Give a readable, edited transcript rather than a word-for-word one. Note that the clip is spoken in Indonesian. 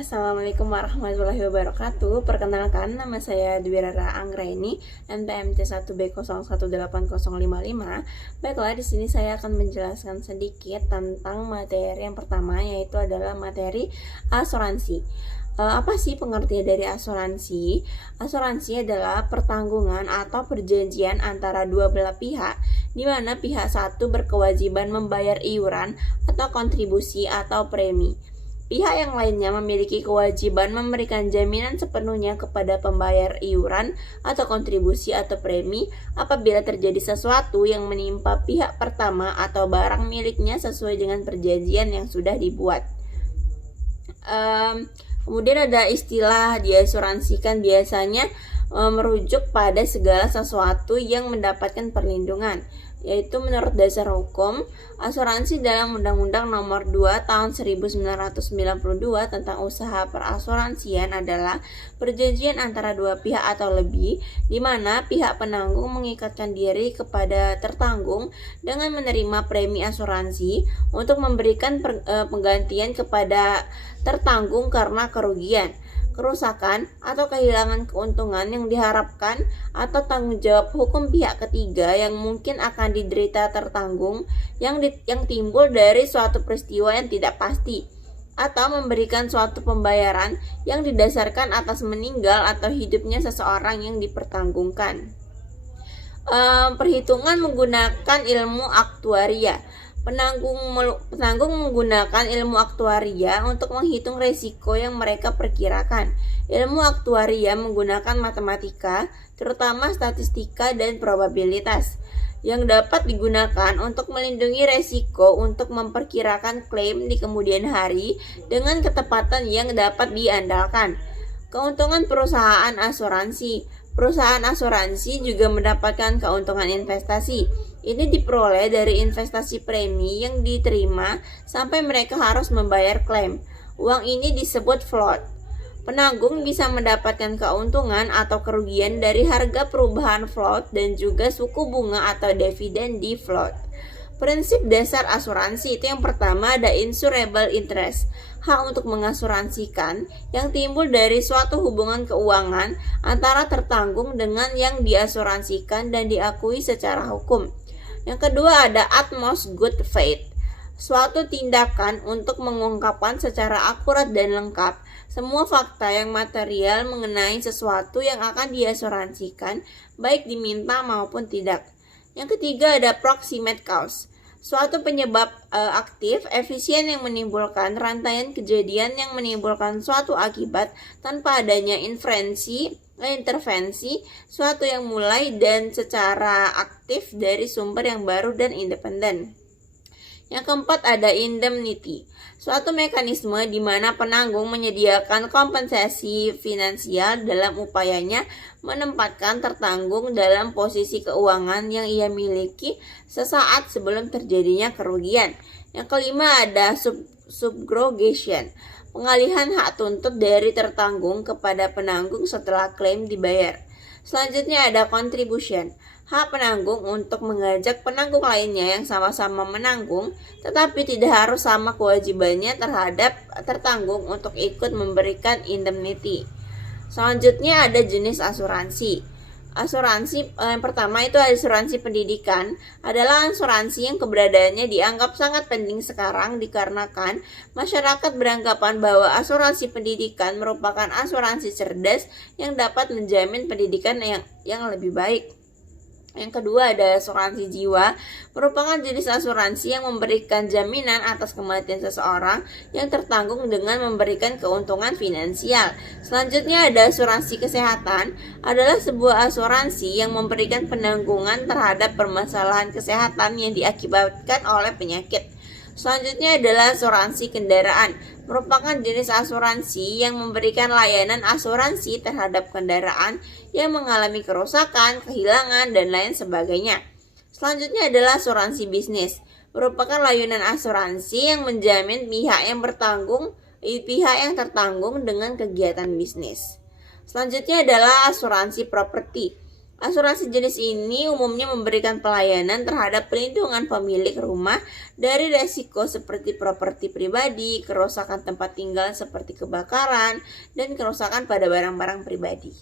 Assalamualaikum warahmatullahi wabarakatuh. Perkenalkan, nama saya Dwi Rara Anggraini, NPM C1B01805055. Baiklah, di sini saya akan menjelaskan sedikit tentang materi yang pertama, yaitu adalah materi asuransi. Apa sih pengertian dari asuransi? Asuransi adalah pertanggungan atau perjanjian antara dua belah pihak, di mana pihak satu berkewajiban membayar iuran atau kontribusi atau premi. Pihak yang lainnya memiliki kewajiban memberikan jaminan sepenuhnya kepada pembayar iuran atau kontribusi atau premi apabila terjadi sesuatu yang menimpa pihak pertama atau barang miliknya sesuai dengan perjanjian yang sudah dibuat. Kemudian ada istilah diasuransikan, biasanya merujuk pada segala sesuatu yang mendapatkan perlindungan, yaitu menurut dasar hukum asuransi dalam Undang-Undang Nomor 2 Tahun 1992 tentang usaha perasuransian adalah perjanjian antara dua pihak atau lebih, di mana pihak penanggung mengikatkan diri kepada tertanggung dengan menerima premi asuransi untuk memberikan penggantian kepada tertanggung karena kerugian, kerusakan, atau kehilangan keuntungan yang diharapkan atau tanggung jawab hukum pihak ketiga yang mungkin akan diderita tertanggung yang timbul dari suatu peristiwa yang tidak pasti, atau memberikan suatu pembayaran yang didasarkan atas meninggal atau hidupnya seseorang yang dipertanggungkan. Perhitungan menggunakan ilmu aktuaria. Penanggung menggunakan ilmu aktuaria untuk menghitung resiko yang mereka perkirakan. Ilmu aktuaria menggunakan matematika, terutama statistika dan probabilitas, yang dapat digunakan untuk melindungi resiko untuk memperkirakan klaim di kemudian hari dengan ketepatan yang dapat diandalkan. Keuntungan perusahaan asuransi. Perusahaan asuransi juga mendapatkan keuntungan investasi. Ini diperoleh dari investasi premi yang diterima sampai mereka harus membayar klaim. Uang ini disebut float. Penanggung bisa mendapatkan keuntungan atau kerugian dari harga perubahan float dan juga suku bunga atau dividen di float. Prinsip dasar asuransi itu yang pertama ada insurable interest, hak untuk mengasuransikan yang timbul dari suatu hubungan keuangan antara tertanggung dengan yang diasuransikan dan diakui secara hukum. Yang kedua ada utmost good faith, suatu tindakan untuk mengungkapkan secara akurat dan lengkap semua fakta yang material mengenai sesuatu yang akan diasuransikan, baik diminta maupun tidak. Yang ketiga ada proximate cause, suatu penyebab aktif, efisien yang menimbulkan rantaian kejadian yang menimbulkan suatu akibat tanpa adanya intervensi, suatu yang mulai dan secara aktif dari sumber yang baru dan independen. Yang keempat ada indemnity, suatu mekanisme di mana penanggung menyediakan kompensasi finansial dalam upayanya menempatkan tertanggung dalam posisi keuangan yang ia miliki sesaat sebelum terjadinya kerugian. Yang kelima ada subrogation, pengalihan hak tuntut dari tertanggung kepada penanggung setelah klaim dibayar. Selanjutnya ada contribution, hak penanggung untuk mengajak penanggung lainnya yang sama-sama menanggung tetapi tidak harus sama kewajibannya terhadap tertanggung untuk ikut memberikan indemnity. Selanjutnya ada jenis asuransi. Asuransi yang pertama itu asuransi pendidikan, adalah asuransi yang keberadaannya dianggap sangat penting sekarang dikarenakan masyarakat beranggapan bahwa asuransi pendidikan merupakan asuransi cerdas yang dapat menjamin pendidikan yang lebih baik. Yang kedua ada asuransi jiwa, merupakan jenis asuransi yang memberikan jaminan atas kematian seseorang yang tertanggung dengan memberikan keuntungan finansial. Selanjutnya ada asuransi kesehatan, adalah sebuah asuransi yang memberikan penanggungan terhadap permasalahan kesehatan yang diakibatkan oleh penyakit. Selanjutnya adalah asuransi kendaraan, merupakan jenis asuransi yang memberikan layanan asuransi terhadap kendaraan yang mengalami kerusakan, kehilangan, dan lain sebagainya. Selanjutnya adalah asuransi bisnis, merupakan layanan asuransi yang menjamin pihak yang tertanggung dengan kegiatan bisnis. Selanjutnya adalah asuransi properti. Asuransi jenis ini umumnya memberikan pelayanan terhadap pelindungan pemilik rumah dari resiko seperti properti pribadi, kerusakan tempat tinggal seperti kebakaran, dan kerusakan pada barang-barang pribadi.